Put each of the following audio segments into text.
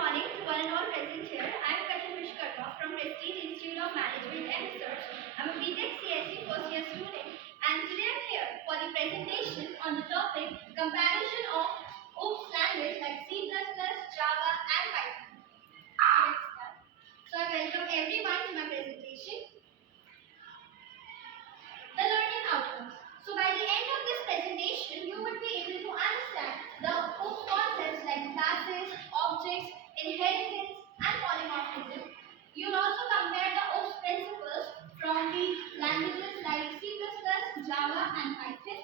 morning to one and all present here. I am from Prestige Institute of Management and Research. I am a BTech CSE first year student and today I am here for the presentation on the topic comparison of OOPS language like C++, Java and Python. So let's start. So I welcome everyone to my presentation. The learning outcomes. So by the end of this presentation, you would be able to understand the OOPS concepts like classes, objects, inheritance and polymorphism. You will also compare the OOPS principles from the languages like C++, Java and Python.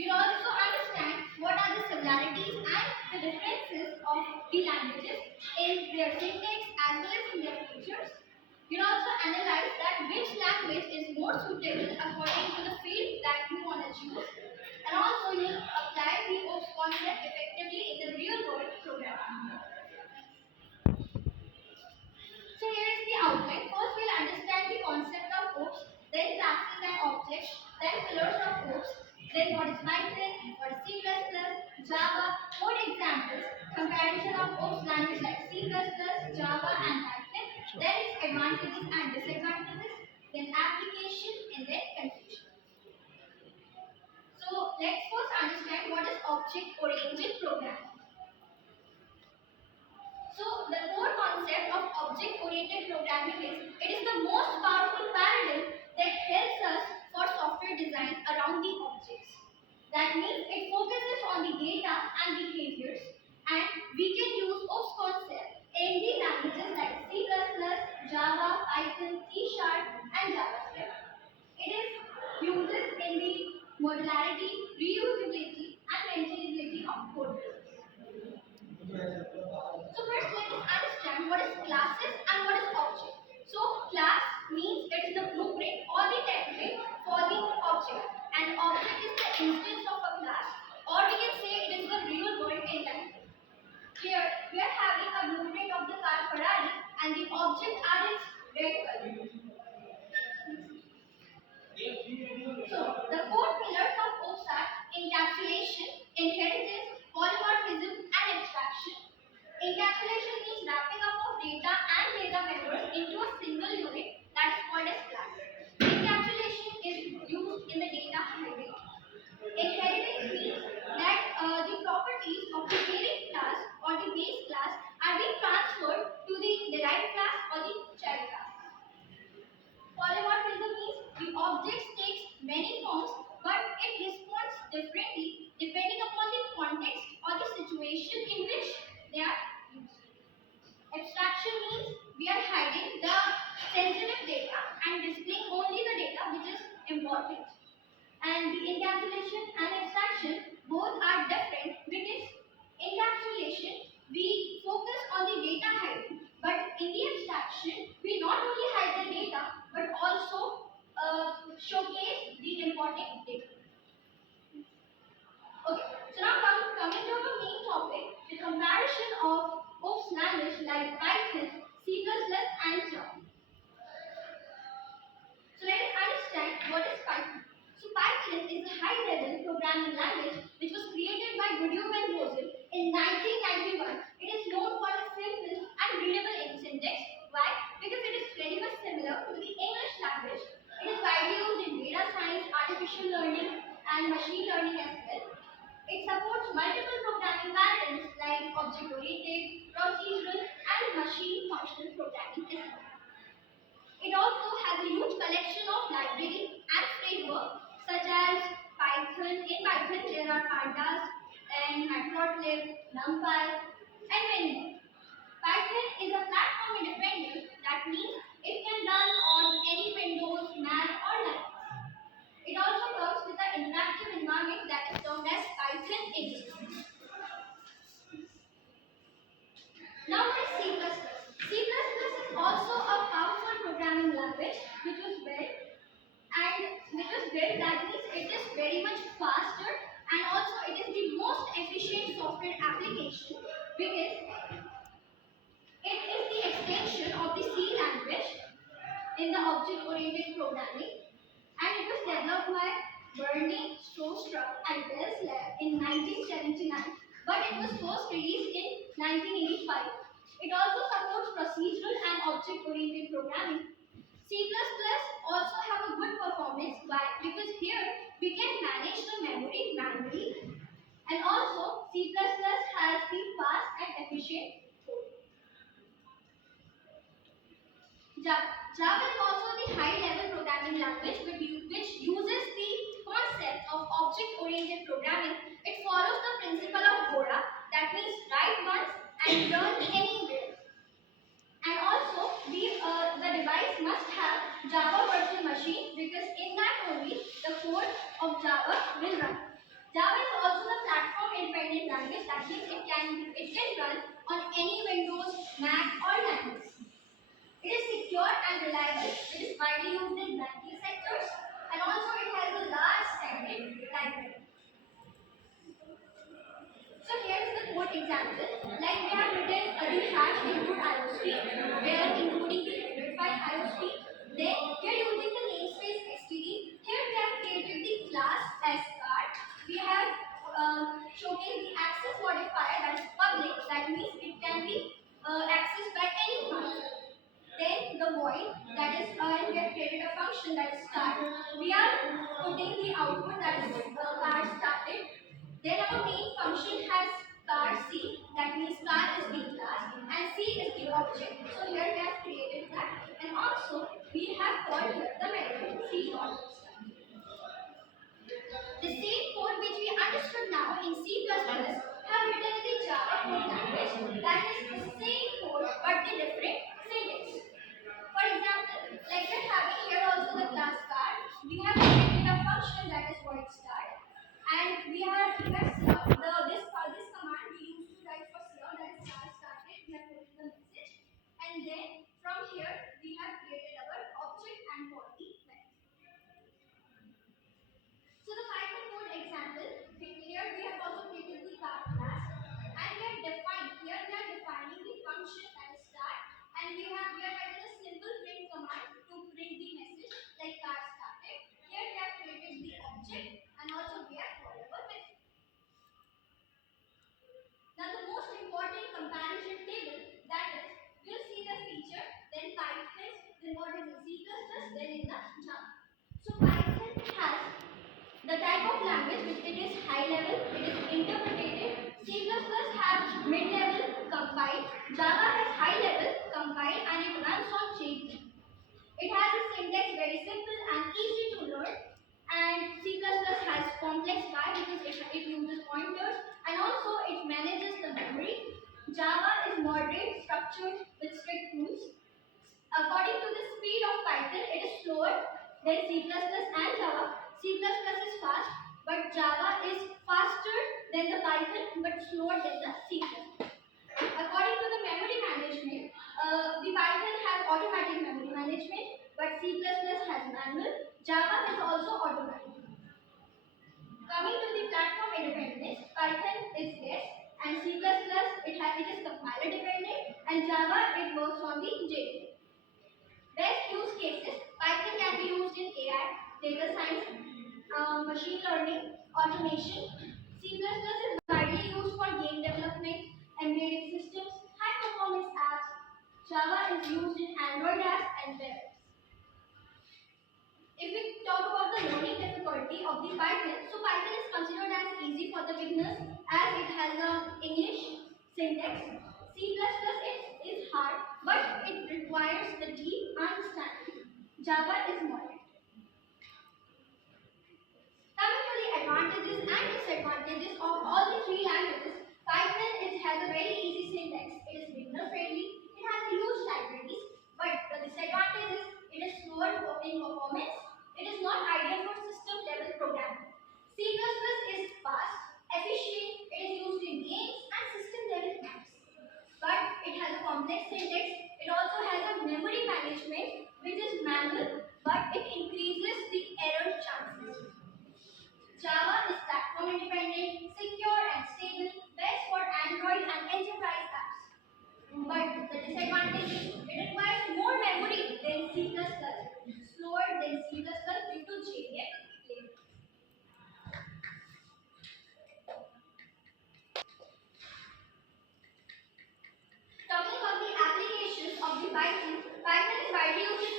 You will also understand what are the similarities and the differences of the languages in their syntax as well as in their features. You will also analyze that which language is more suitable according to the field that you want to choose. And also you will apply the OOPS concept effectively in the real world programming. So here is the outline. First we will understand the concept of OOPS, then classes and objects, then pillars of OOPS, then what is Python, what is C++, Java, code examples, comparison of OOPS language like C++, Java and Python, then its advantages and disadvantages, then application and then conclusion. So let's first understand what is object-oriented programming. So the core concept of object-oriented programming is it is the most powerful paradigm that helps us for software design around the objects. That means it focuses on the data and behaviors, and we can use OOPS concept in the languages like C++, Java, Python, C# and JavaScript. It is uses in the modularity, reusability and maintainability of code bases. So first let us understand what is classes and what is object. So class means it is the blueprint or the template for the object, and object is the instance of a class, or we can say it is the real world entity. Here we are having a blueprint of the car Ferrari and the object are its red color. So the four pillars of OOPS are encapsulation, inheritance, polymorphism and abstraction. Encapsulation means wrapping up of data and data members into a single unit that is called as class. Encapsulation is used in the data hiding. Inheritance means that the properties of the parent class or the base class are being transferred to the derived class or the child class. Polymorphism means the object takes many forms but it responds differently depending upon the context or the situation in which they are used. Abstraction means we are hiding the sensitive data and displaying only the data which is important. And the encapsulation and abstraction both are different because encapsulation we focus on the data hiding, but in the abstraction we not only hide the data but also showcase the important data. Okay, so now coming to our main topic, the comparison of OOPS language like Python, C++ and Java. So let us understand what is Python. So Python is a high-level programming language which was created by Guillaume and Rosel in 1991. It is known for its simple and readable syntax. Why? Because it is very much similar to the English language. It is widely used in data science, artificial learning and machine learning as well. It supports multiple programming patterns like object-oriented, procedural and machine functional programming as well. It also has a huge collection of libraries and frameworks such as Python. In Python there are pandas and matplotlib, numpy and many more. Python is a platform independent, that means it can run on any Windows, Mac or Linux. It also comes with an interactive environment that is termed as Python Engine. Now what is C++? C++ is also a powerful programming language which was built, that means it is very much faster and also it is the most efficient software application because it is the extension of the C language in the object-oriented programming, and it was developed by Bernie Strostrup and Bell's Lab in 1979, but it was first released in 1985 It also supports procedural and object-oriented programming. C++ also have a good performance. Why? Because here we can manage the memory manually, and also C++ has the fast and efficient code. Java is also the high-level programming language which uses the concept of object-oriented programming. It follows the principle of GORA, that means write once and learn anywhere. And also, the device must have Java virtual machine, because in that only the code of Java will run. Java is also the platform independent language, that means it can run on any Windows, Mac or Linux. It is secure and reliable. It is widely used in banking sectors, and also it has a large static library. So here is the code example. Like we have written the hash include IOSP, where including the header file IOSP. Then here using the namespace std, here we have created the class as card. We have showcased the access modifier, that is public, that means it can be accessed by anyone. Then the void, that is we have created a function, that is start. We are putting the output, that is car started. Then our main function has car C, that means car is the class and C is the object. So here we have created that, and also we have called here the method C dot start. The same code which we understood now in C++ have written in the Java code language, that is the same code but the different syntax. For example, like we're having here also the class card, we have created a function, that is void start, and we have this command we used to write for here, that is start started. We have put the message, and then from here we have created our object and for the method. So the Python code example, here we have also created the card class, and we have defined, here we are defining the function, that is start, and we are writing a simple print command to print the message like card started. Here we have created the object, and also we have called our method. Now the most important comparison table, that is we'll see the feature, then Python, then what is in C++, then in the Java. So Python has the type of language which it is high level, it is interpretative. C++ has mid level, compiled. Java has high level, compiled, and it runs on JVM. It has a syntax very simple and easy to learn. And C++ has complex why, because it uses pointers, and also it manages the memory. Java is moderate, structured with strict rules. According to the speed of Python, it is slower than C++ and Java. C++ is fast, but Java is faster than the Python, but slower than the C++. According to the memory management, the Python has automatic memory management, but C++ has manual. Java is also automatic. Coming to the platform independence, Python is less, and C++ it is compiler dependent, and Java it works on the JVM. Best use cases, Python can be used in AI, data science, machine learning, automation. C++ is widely used for game development, embedded systems, high performance apps. Java is used in Android apps and web apps. If we talk about the learning difficulty of the Python, so Python is considered as easy for the beginners as it has a English syntax. C++ is hard, but it requires the deep understanding. Java is moderate. Coming to the advantages and disadvantages of all the three languages, Python has a very easy syntax. It is beginner friendly. It has huge libraries, but the disadvantage is it is slower in performance. It is not ideal for system level programming. C++ is fast, efficient. It is used in games and system level apps, but it has a complex syntax. It also has a memory management which is manual, but it increases the error chances. Java is platform independent, secure and stable, best for Android and enterprise apps. But the disadvantage is it requires more memory than C++, slower than C++ due to JVM layer. Talking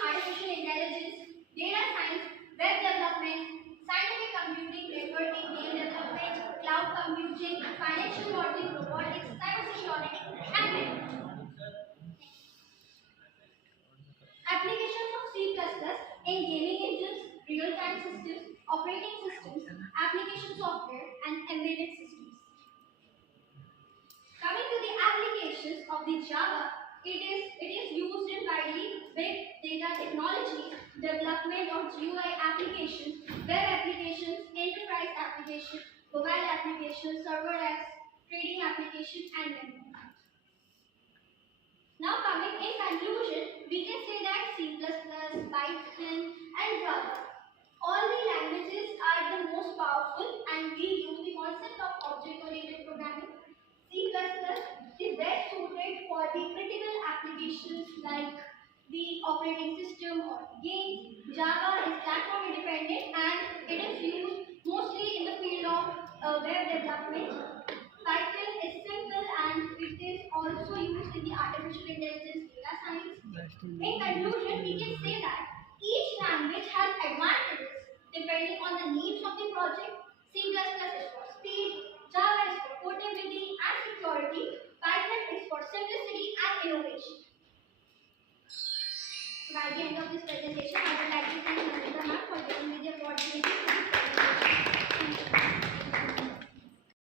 artificial intelligence, data science, web development, scientific computing, networking, game development, cloud computing, financial modeling, robotics, cybersecurity, and many. Applications of C++ in gaming engines, real-time systems, operating systems, application software, and embedded systems. Coming to the applications of the Java, it is used in widely big data technologies, development of GUI applications, web applications, enterprise applications, mobile applications, server apps, trading applications, and many more. Now coming in conclusion, we can say that C++, Python, and Java, all the languages are the most powerful and we use the concept of object-oriented programming. C++ is best suited for the critical applications like the operating system or games. Java is platform independent and it is used mostly in the field of web development. Python is simple and it is also used in the artificial intelligence data science. In conclusion, we can say that each language has advantages depending on the needs of the project. C++ is for speed, Java is for portability and security, Python is for simplicity and innovation. By the end of this presentation, I